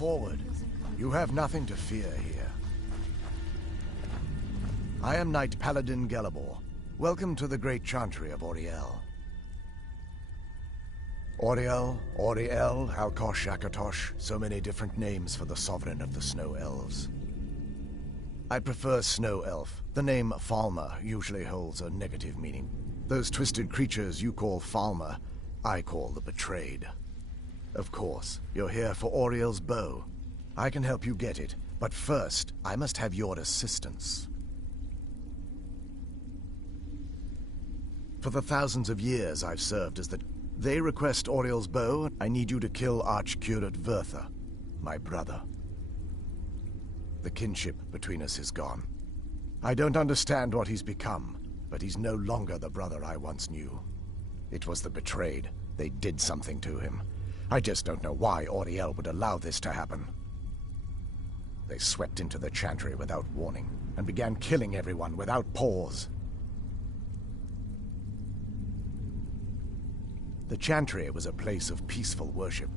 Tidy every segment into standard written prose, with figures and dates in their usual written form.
forward. You have nothing to fear here. I am Knight Paladin Gelibor. Welcome to the great chantry of Auriel. Auriel, Alkosh, Akatosh, so many different names for the sovereign of the Snow Elves. I prefer Snow Elf. The name Falmer usually holds a negative meaning. Those twisted creatures you call Falmer, I call the Betrayed. Of course, you're here for Auriel's bow. I can help you get it, but first, I must have your assistance. For the thousands of years I've served as the... They request Auriel's bow. I need you to kill Archcurate Vertha, my brother. The kinship between us is gone. I don't understand what he's become, but he's no longer the brother I once knew. It was the Betrayed. They did something to him. I just don't know why Auriel would allow this to happen. They swept into the chantry without warning, and began killing everyone without pause. The chantry was a place of peaceful worship.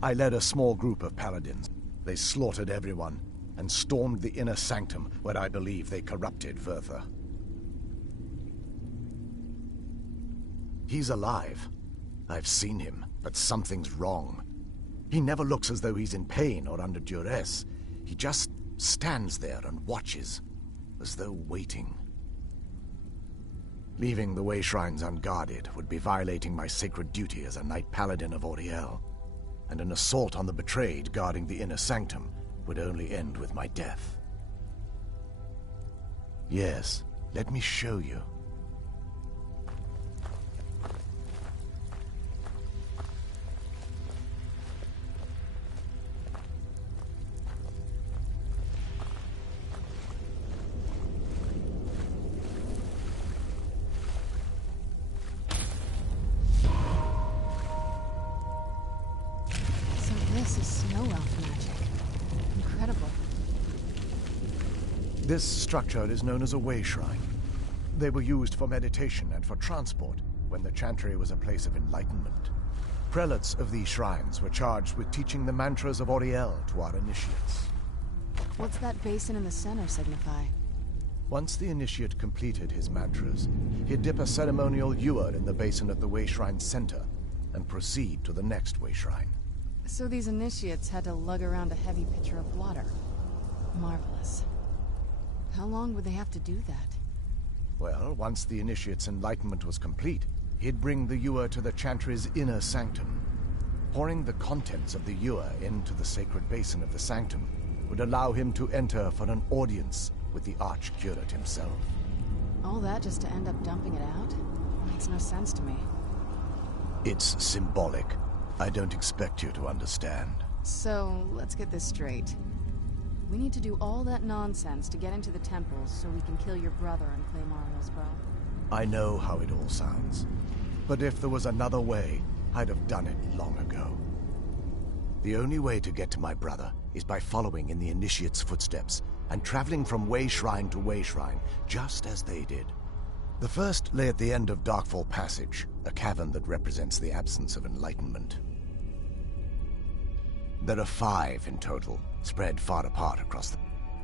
I led a small group of paladins. They slaughtered everyone, and stormed the inner sanctum, where I believe they corrupted Vertha. He's alive. I've seen him, but something's wrong. He never looks as though he's in pain or under duress. He just stands there and watches, as though waiting. Leaving the way shrines unguarded would be violating my sacred duty as a Knight Paladin of Auriel, and an assault on the Betrayed guarding the inner sanctum would only end with my death. Yes, let me show you. This structure is known as a way shrine. They were used for meditation and for transport when the chantry was a place of enlightenment. Prelates of these shrines were charged with teaching the mantras of Auriel to our initiates. What's that basin in the center signify? Once the initiate completed his mantras, he'd dip a ceremonial ewer in the basin at the way shrine's center and proceed to the next way shrine. So these initiates had to lug around a heavy pitcher of water. Marvelous. How long would they have to do that? Well, once the initiate's enlightenment was complete, he'd bring the ewer to the chantry's inner sanctum. Pouring the contents of the ewer into the sacred basin of the sanctum would allow him to enter for an audience with the Archcurate himself. All that just to end up dumping it out? Makes no sense to me. It's symbolic. I don't expect you to understand. So, let's get this straight. We need to do all that nonsense to get into the temples so we can kill your brother and claim Ariel's bow. I know how it all sounds. But if there was another way, I'd have done it long ago. The only way to get to my brother is by following in the initiate's footsteps and traveling from way shrine to way shrine, just as they did. The first lay at the end of Darkfall Passage, a cavern that represents the absence of enlightenment. There are 5 in total, spread far apart across the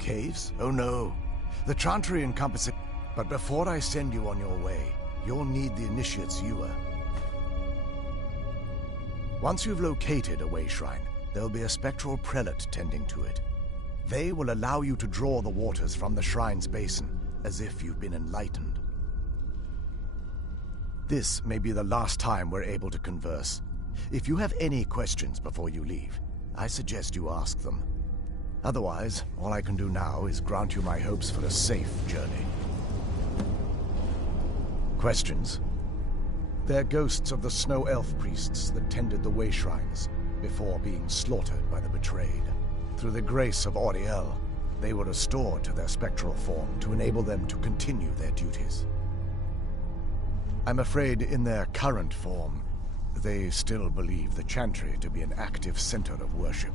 caves? Oh no, the chantry encompasses... But before I send you on your way, you'll need the initiate's ewer. Once you've located a way shrine, there'll be a spectral prelate tending to it. They will allow you to draw the waters from the shrine's basin, as if you've been enlightened. This may be the last time we're able to converse. If you have any questions before you leave, I suggest you ask them. Otherwise, all I can do now is grant you my hopes for a safe journey. Questions? They're ghosts of the Snow Elf priests that tended the way shrines before being slaughtered by the Betrayed. Through the grace of Auriel, they were restored to their spectral form to enable them to continue their duties. I'm afraid in their current form, they still believe the chantry to be an active center of worship.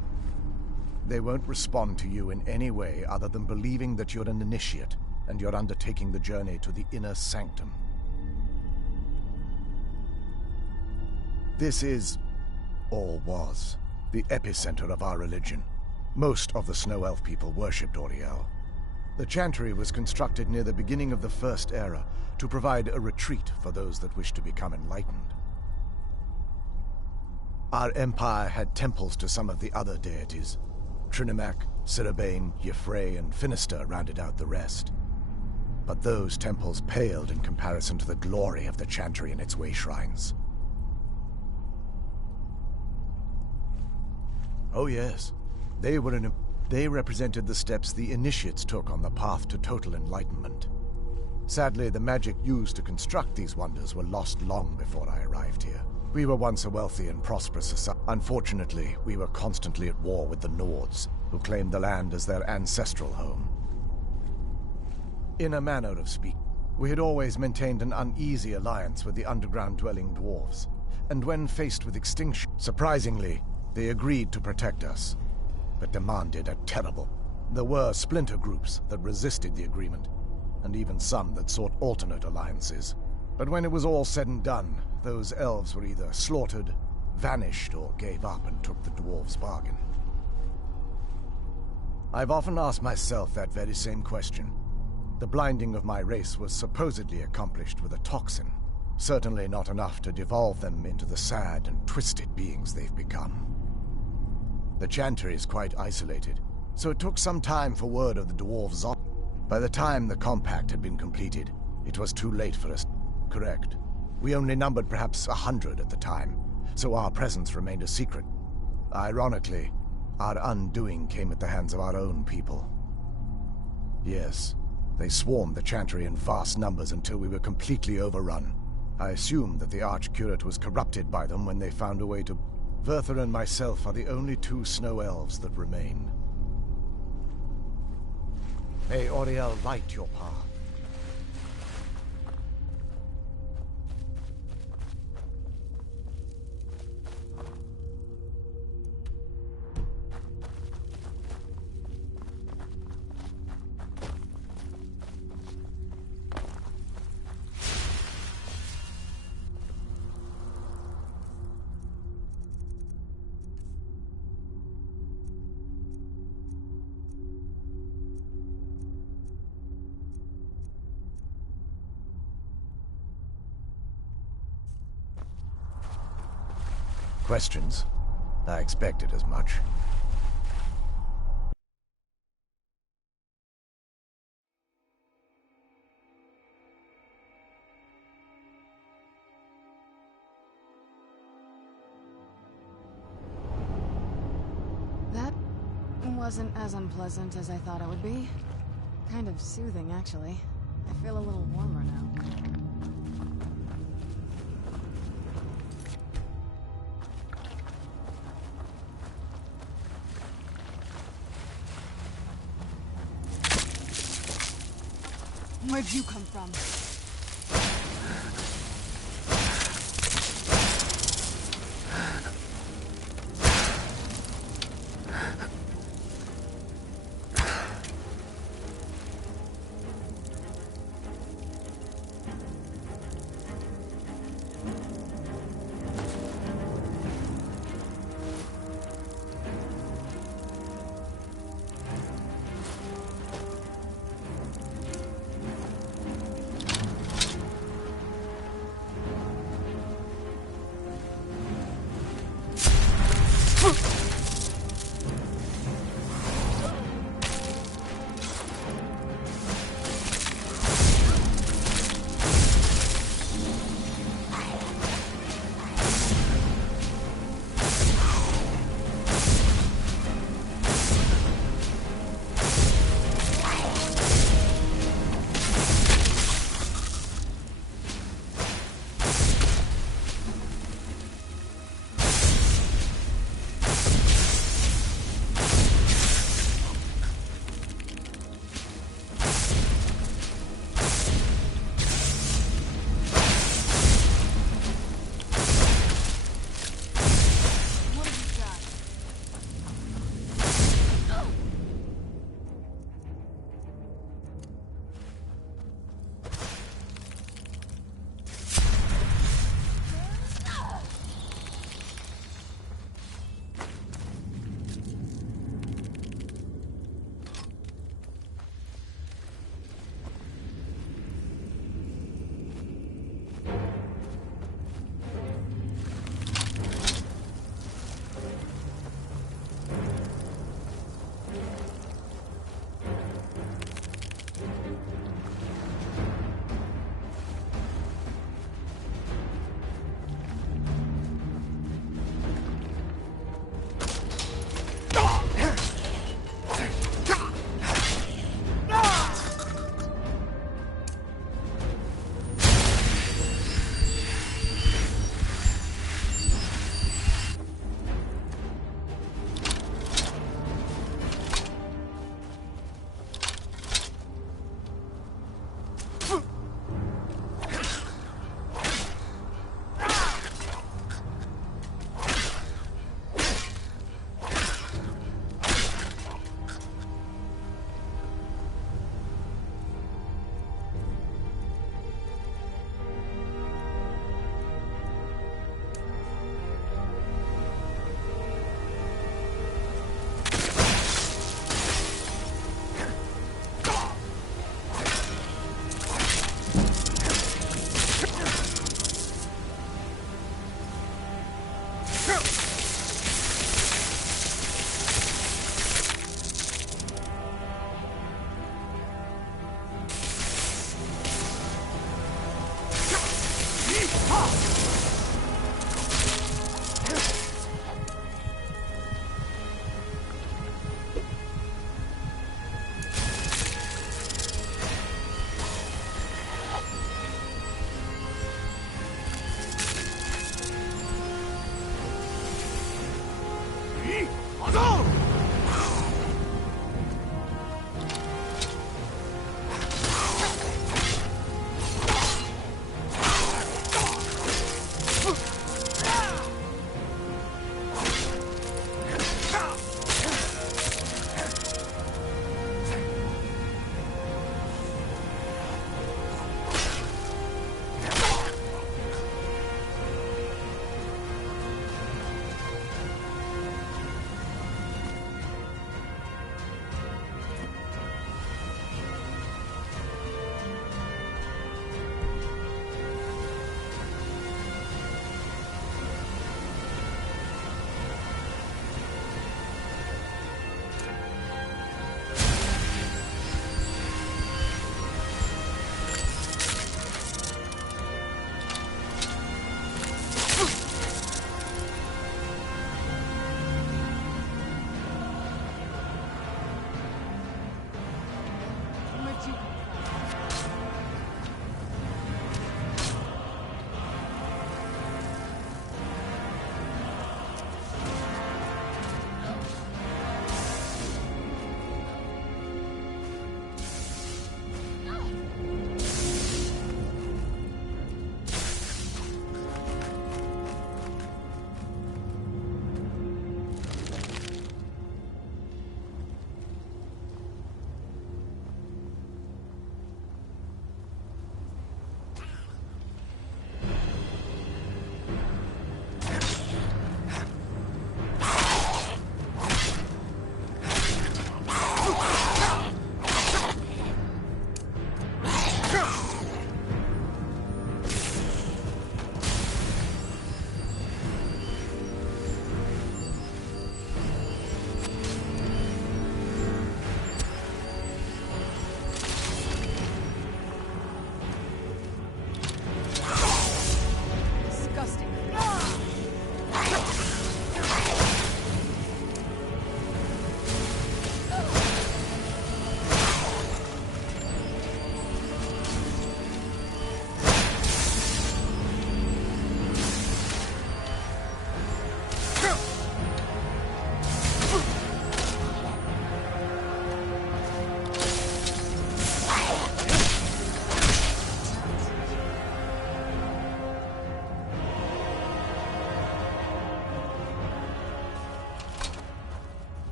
They won't respond to you in any way other than believing that you're an initiate and you're undertaking the journey to the inner sanctum. This is, or was, the epicenter of our religion. Most of the Snow Elf people worshipped Ariel. The chantry was constructed near the beginning of the First Era to provide a retreat for those that wished to become enlightened. Our empire had temples to some of the other deities. Trinimac, Ciribane, Yffrey, and Finister rounded out the rest. But those temples paled in comparison to the glory of the chantry and its way shrines. Oh yes, they represented the steps the initiates took on the path to total enlightenment. Sadly, the magic used to construct these wonders were lost long before I arrived here. We were once a wealthy and prosperous society. Unfortunately, we were constantly at war with the Nords, who claimed the land as their ancestral home. In a manner of speaking, we had always maintained an uneasy alliance with the underground-dwelling dwarves, and when faced with extinction, surprisingly, they agreed to protect us, but demanded a terrible. There were splinter groups that resisted the agreement, and even some that sought alternate alliances. But when it was all said and done, those elves were either slaughtered, vanished, or gave up and took the dwarves' bargain. I've often asked myself that very same question. The blinding of my race was supposedly accomplished with a toxin, certainly not enough to devolve them into the sad and twisted beings they've become. The chantry is quite isolated, so it took some time for word of the dwarves on. By the time the compact had been completed, it was too late for us. Correct. We only numbered perhaps 100 at the time, so our presence remained a secret. Ironically, our undoing came at the hands of our own people. Yes, they swarmed the chantry in vast numbers until we were completely overrun. I assumed that the Archcurate was corrupted by them when they found a way to... Verther and myself are the only two snow elves that remain. May Ariel light your path. Questions? I expected as much. That wasn't as unpleasant as I thought it would be. Kind of soothing, actually. I feel a little warmer now. Where'd you come from?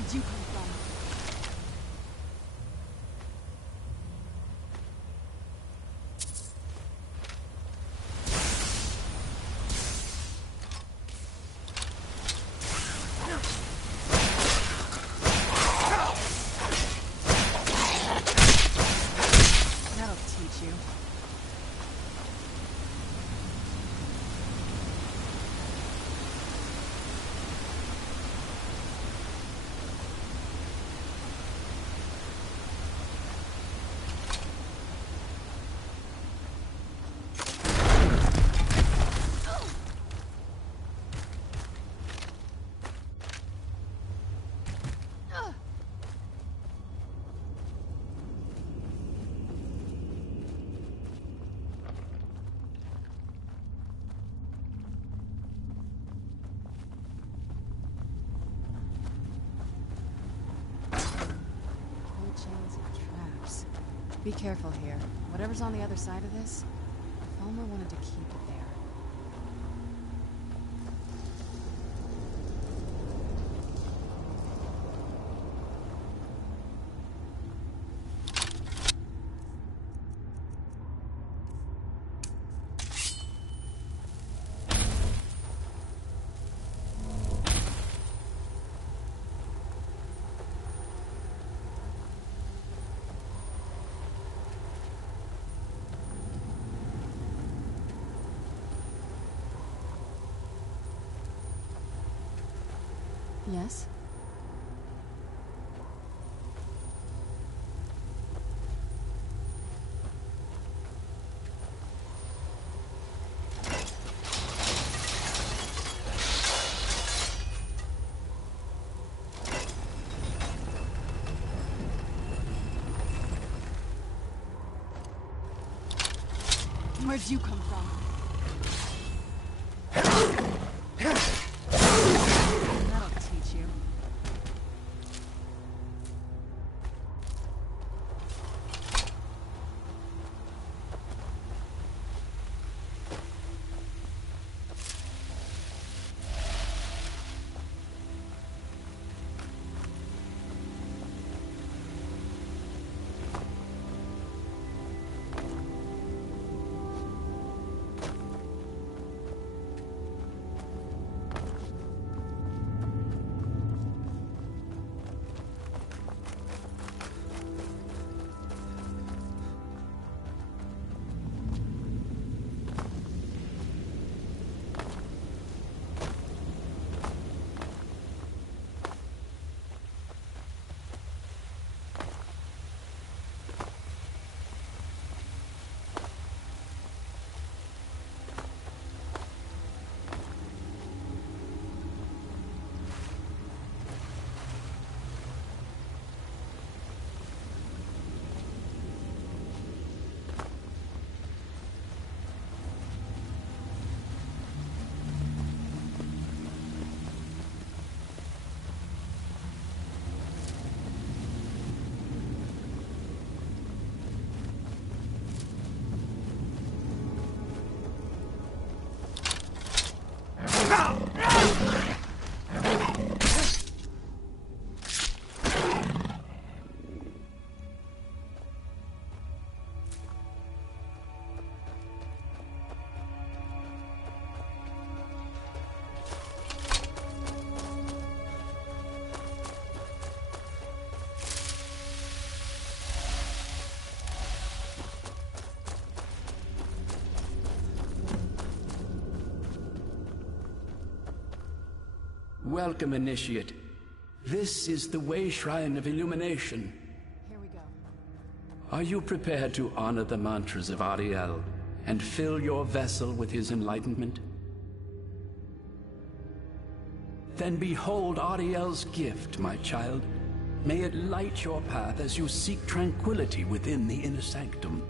Where'd you come from? That'll teach you. Chains and traps. Be careful here. Whatever's on the other side of this, Falmer wanted to keep it there. Yes? Where'd you come from? That'll teach you. Welcome, Initiate. This is the Way Shrine of Illumination. Here we go. Are you prepared to honor the mantras of Ariel and fill your vessel with his enlightenment? Then behold Ariel's gift, my child. May it light your path as you seek tranquility within the inner sanctum.